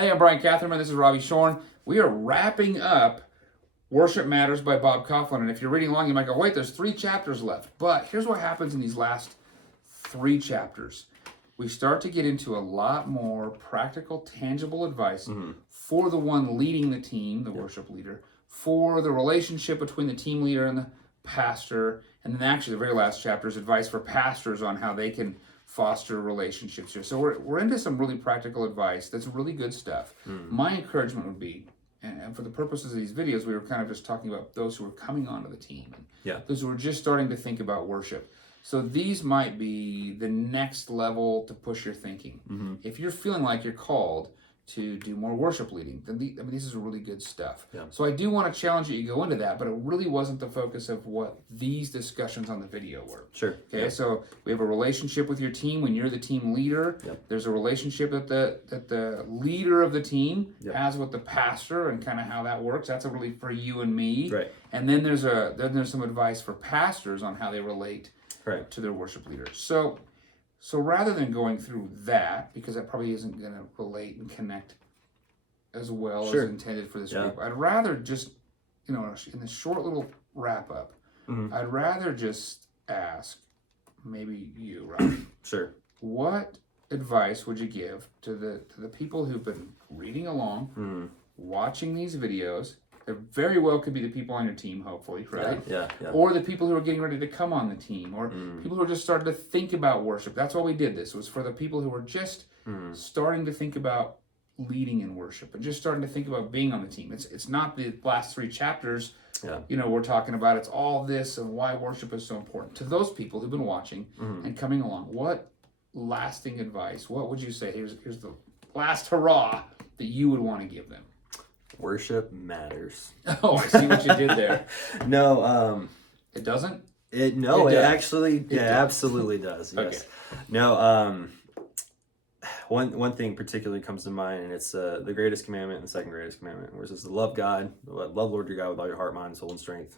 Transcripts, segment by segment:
Hey, I'm Bryan Catherman. This is Robbie Tschorn. We are wrapping up Worship Matters by Bob Kauflin. And if you're reading along, you might go, wait, there's 3 chapters left. But here's what happens in these last 3 chapters. We start to get into a lot more practical, tangible advice for the one leading the team, the worship leader, for the relationship between the team leader and the pastor. And then actually the very last chapter is advice for pastors on how they can foster relationships here. So we're into some really practical advice that's really good stuff. My encouragement would be, and for the purposes of these videos, we were kind of just talking about those who are coming onto the team, and those who are just starting to think about worship. So these might be the next level to push your thinking. If you're feeling like you're called to do more worship leading, then this is really good stuff. So I do want to challenge you to go into that, but it really wasn't the focus of what these discussions on the video were. Okay, so we have a relationship with your team when you're the team leader. There's a relationship that the leader of the team has with the pastor, and kind of how that works. That's really for you and me. And then there's some advice for pastors on how they relate to their worship leaders. So rather than going through that, because that probably isn't going to relate and connect as well as intended for this group, I'd rather just, in this short little wrap up, I'd rather just ask, maybe you, Robbie, what advice would you give to the people who've been reading along, watching these videos? There very well could be the people on your team, hopefully, right? Or the people who are getting ready to come on the team, or people who are just starting to think about worship. That's why we did this, was for the people who are just starting to think about leading in worship and just starting to think about being on the team. It's not the last 3 chapters, we're talking about. It's all this and why worship is so important. To those people who've been watching and coming along, what lasting advice, what would you say? Here's the last hurrah that you would want to give them. Worship matters. Oh, I see what you did there. No, it doesn't? It actually absolutely does. Yes. Okay. No, one thing particularly comes to mind, and it's the greatest commandment and the second greatest commandment, where it says to love God, love Lord your God with all your heart, mind, soul, and strength,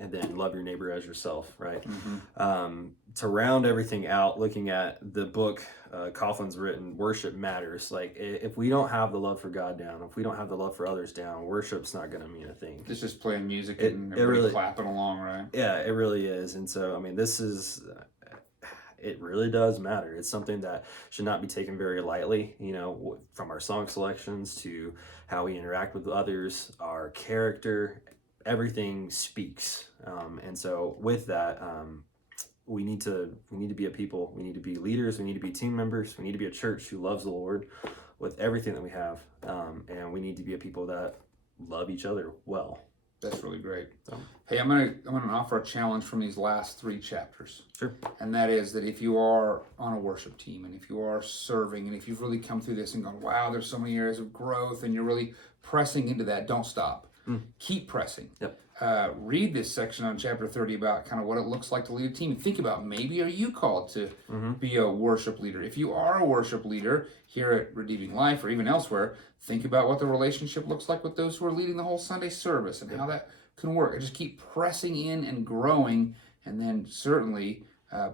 and then love your neighbor as yourself, right? To round everything out, looking at the book Kauflin's written, Worship Matters. Like, if we don't have the love for God down, if we don't have the love for others down, worship's not going to mean a thing. It's just playing music and everybody really clapping along, right? Yeah, it really is. And so, it really does matter. It's something that should not be taken very lightly, from our song selections to how we interact with others, our character, everything speaks. And so with that, we need to be a people. We need to be leaders. We need to be team members. We need to be a church who loves the Lord with everything that we have. And we need to be a people that love each other well. That's really great. Hey, I'm gonna offer a challenge from these last 3 chapters. And that is that if you are on a worship team, and if you are serving, and if you've really come through this and gone, wow, there's so many areas of growth, and you're really pressing into that, don't stop. Keep pressing. Read this section on chapter 30 about kind of what it looks like to lead a team. Think about, maybe are you called to be a worship leader? If you are a worship leader here at Redeeming Life or even elsewhere, think about what the relationship looks like with those who are leading the whole Sunday service and how that can work. And just keep pressing in and growing. And then certainly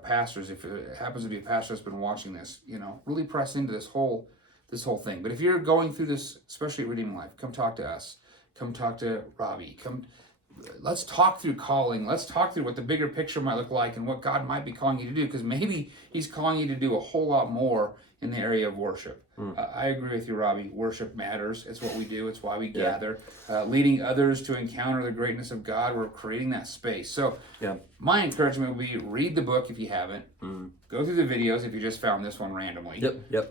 pastors, if it happens to be a pastor that's been watching this, really press into this whole thing. But if you're going through this, especially at Redeeming Life, come talk to us. Come talk to Robbie. Let's talk through calling. Let's talk through what the bigger picture might look like and what God might be calling you to do, because maybe He's calling you to do a whole lot more in the area of worship. I agree with you, Robbie. Worship matters. It's what we do. It's why we gather. Leading others to encounter the greatness of God. We're creating that space. So my encouragement would be, read the book if you haven't. Go through the videos if you just found this one randomly.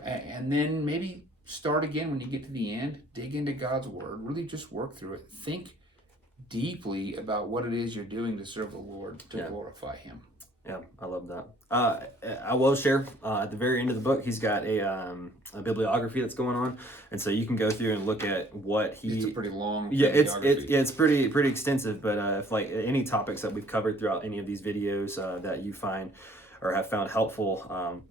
And then maybe start again when you get to the end. Dig into God's Word. Really just work through it. Think deeply about what it is you're doing to serve the Lord, to glorify Him. Yeah, I love that. I will share at the very end of the book, he's got a bibliography that's going on, and so you can go through and look at what he. It's a pretty long. It's pretty extensive. But if like any topics that we've covered throughout any of these videos that you find or have found helpful,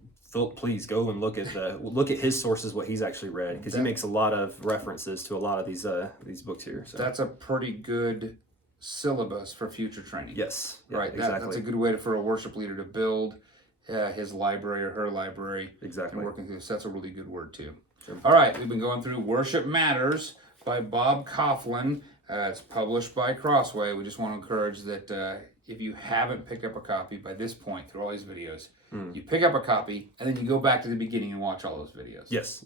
please go and look at his sources, what he's actually read, because he makes a lot of references to a lot of these books here. So that's a pretty good syllabus for future training. Yes. Right. Exactly. That's a good way for a worship leader to build his library or her library. Exactly. And working through this. That's a really good word too. All right, we've been going through Worship Matters by Bob Kauflin. It's published by Crossway. We just want to encourage that if you haven't picked up a copy by this point through all these videos, you pick up a copy and then you go back to the beginning and watch all those videos. Yes.